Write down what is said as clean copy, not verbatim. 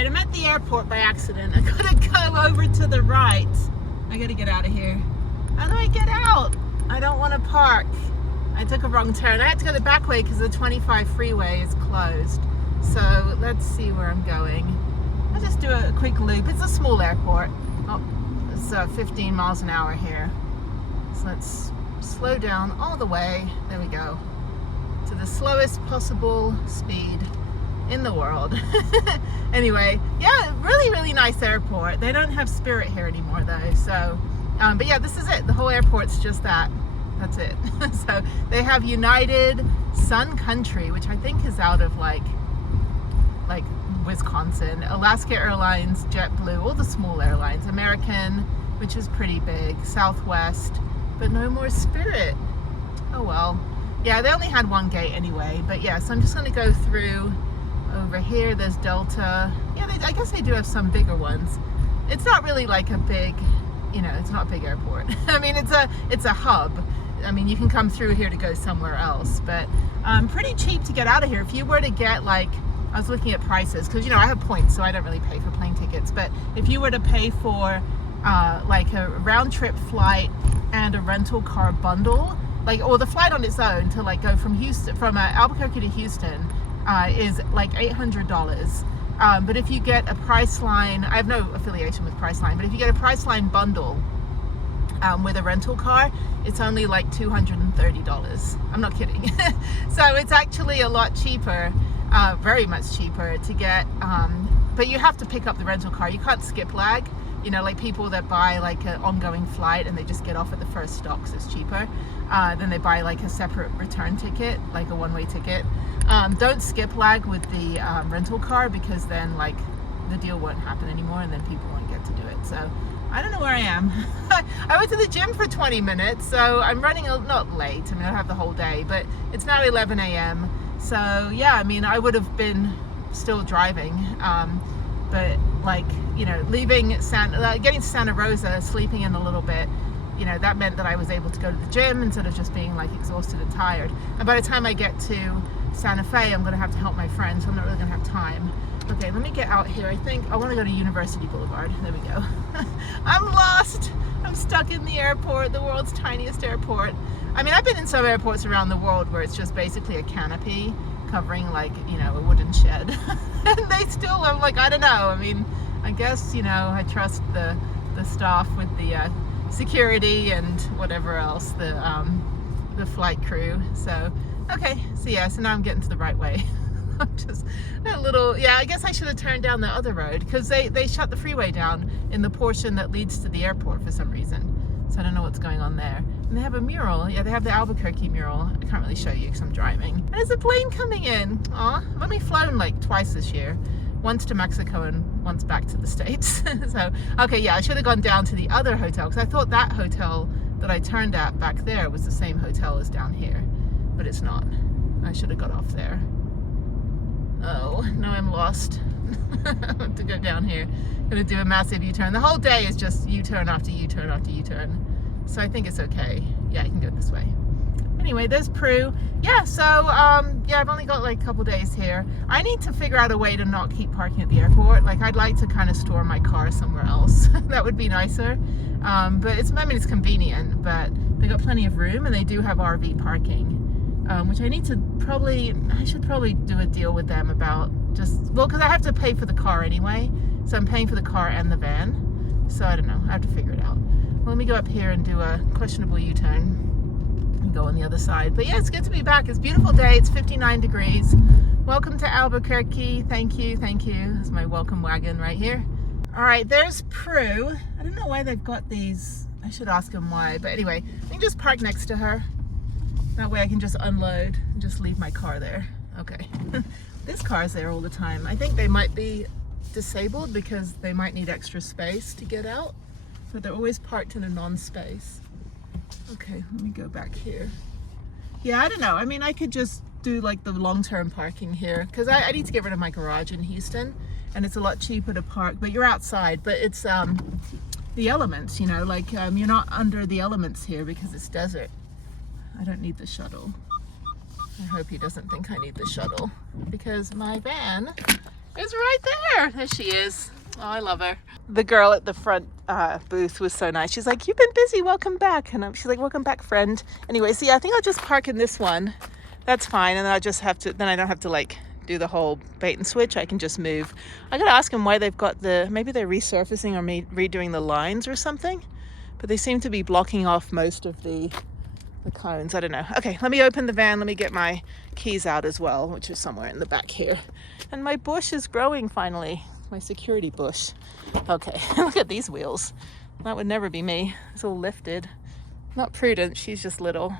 right, I'm at the airport by accident. I gotta go over to the right. I gotta get out of here. How do I get out? I don't want to park. I took a wrong turn. I had to go the back way because the 25 freeway is closed. So let's see where I'm going. I'll just do a quick loop. It's a small airport. Oh, it's 15 miles an hour here. So let's slow down all the way. There we go. To the slowest possible speed in the world. Anyway, yeah, really nice airport. They don't have Spirit here anymore though. So, but yeah, this is it. The whole airport's just that. That's it. So they have United, Sun Country, which I think is out of like Wisconsin, Alaska Airlines, JetBlue, all the small airlines, American, which is pretty big, Southwest, but no more Spirit. Oh well. Yeah, they only had one gate anyway, but yeah, so I'm just going to go through over here. There's Delta. Yeah, I guess they do have some bigger ones. It's not really like a big, you know, it's not a big airport. I mean, it's a hub. I mean, you can come through here to go somewhere else, but pretty cheap to get out of here. If you were to get like, I was looking at prices because, you know, I have points, so I don't really pay for plane tickets, but if you were to pay for like a round trip flight and a rental car bundle, like, or the flight on its own to like go from Albuquerque to Houston is like $800. But if you get a Priceline, I have no affiliation with Priceline, but if you get a Priceline bundle with a rental car, it's only like $230. I'm not kidding. So it's actually a lot cheaper, very much cheaper to get, but you have to pick up the rental car. You can't skip lag. You know, like people that buy like an ongoing flight and they just get off at the first stop because it's cheaper. Then they buy like a separate return ticket, like a one-way ticket. Don't skip lag with the rental car because then like the deal won't happen anymore and then people won't get to do it. So I don't know where I am. I went to the gym for 20 minutes, so I'm running not late. I mean, I have the whole day, but it's now 11 a.m. So yeah, I mean, I would have been still driving. But like, you know, getting to Santa Rosa, sleeping in a little bit, you know, that meant that I was able to go to the gym instead of just being like exhausted and tired. And by the time I get to Santa Fe, I'm going to have to help my friends, so I'm not really going to have time. Okay, let me get out here. I think I want to go to University Boulevard. There we go. I'm lost. I'm stuck in the airport, the world's tiniest airport. I mean, I've been in some airports around the world where it's just basically a canopy covering like, you know, a wooden shed. And they still, I'm like, I don't know. I mean, I guess, you know, I trust the staff with the security and whatever else, the flight crew. So, okay, so yeah, so now I'm getting to the right way. I'm just a little, yeah, I guess I should have turned down the other road because they shut the freeway down in the portion that leads to the airport for some reason. So I don't know what's going on there. And they have a mural. Yeah, they have the Albuquerque mural. I can't really show you because I'm driving. And there's a plane coming in. Aw, I've only flown like twice this year. Once to Mexico and once back to the States. So, okay, yeah, I should have gone down to the other hotel because I thought that hotel that I turned at back there was the same hotel as down here. But it's not. I should have got off there. Oh, now I'm lost. I have to go down here. I'm gonna do a massive U-turn. The whole day is just U-turn after U-turn after U-turn. So I think it's okay. Yeah, I can go this way. Anyway, there's Prue. Yeah, so yeah, I've only got like a couple days here. I need to figure out a way to not keep parking at the airport. Like, I'd like to kind of store my car somewhere else. That would be nicer. But I mean, it's convenient, but they got plenty of room and they do have RV parking. Which I should probably do a deal with them about because I have to pay for the car anyway. So I'm paying for the car and the van. So I don't know, I have to figure it out. Well, let me go up here and do a questionable U-turn and go on the other side. But yeah, it's good to be back. It's a beautiful day. It's 59 degrees. Welcome to Albuquerque. Thank you. That's my welcome wagon right here. All right, there's Prue. I don't know why they've got these. I should ask them why. But anyway, I can just park next to her. That way I can just unload and just leave my car there. Okay. This car's there all the time. I think they might be disabled because they might need extra space to get out. But they're always parked in a non-space. Okay, let me go back here. Yeah, I don't know. I mean, I could just do like the long-term parking here because I need to get rid of my garage in Houston and it's a lot cheaper to park, but you're outside. But it's the elements, you know, like you're not under the elements here because it's desert. I don't need the shuttle. I hope he doesn't think I need the shuttle because my van It's right there. There she is. Oh, I love her. The girl at the front booth was so nice. She's like, "You've been busy. Welcome back." And she's like, "Welcome back, friend." Anyway, so yeah, I think I'll just park in this one. That's fine. And then I just have to. Then I don't have to like do the whole bait and switch. I can just move. I gotta ask them why they've got the. Maybe they're resurfacing or redoing the lines or something. But they seem to be blocking off most of the cones. I don't know. Okay, let me open the van. Let me get my keys out as well, which is somewhere in the back here. And my bush is growing finally. My security bush. Okay, look at these wheels. That would never be me. It's all lifted. Not Prudence, she's just little.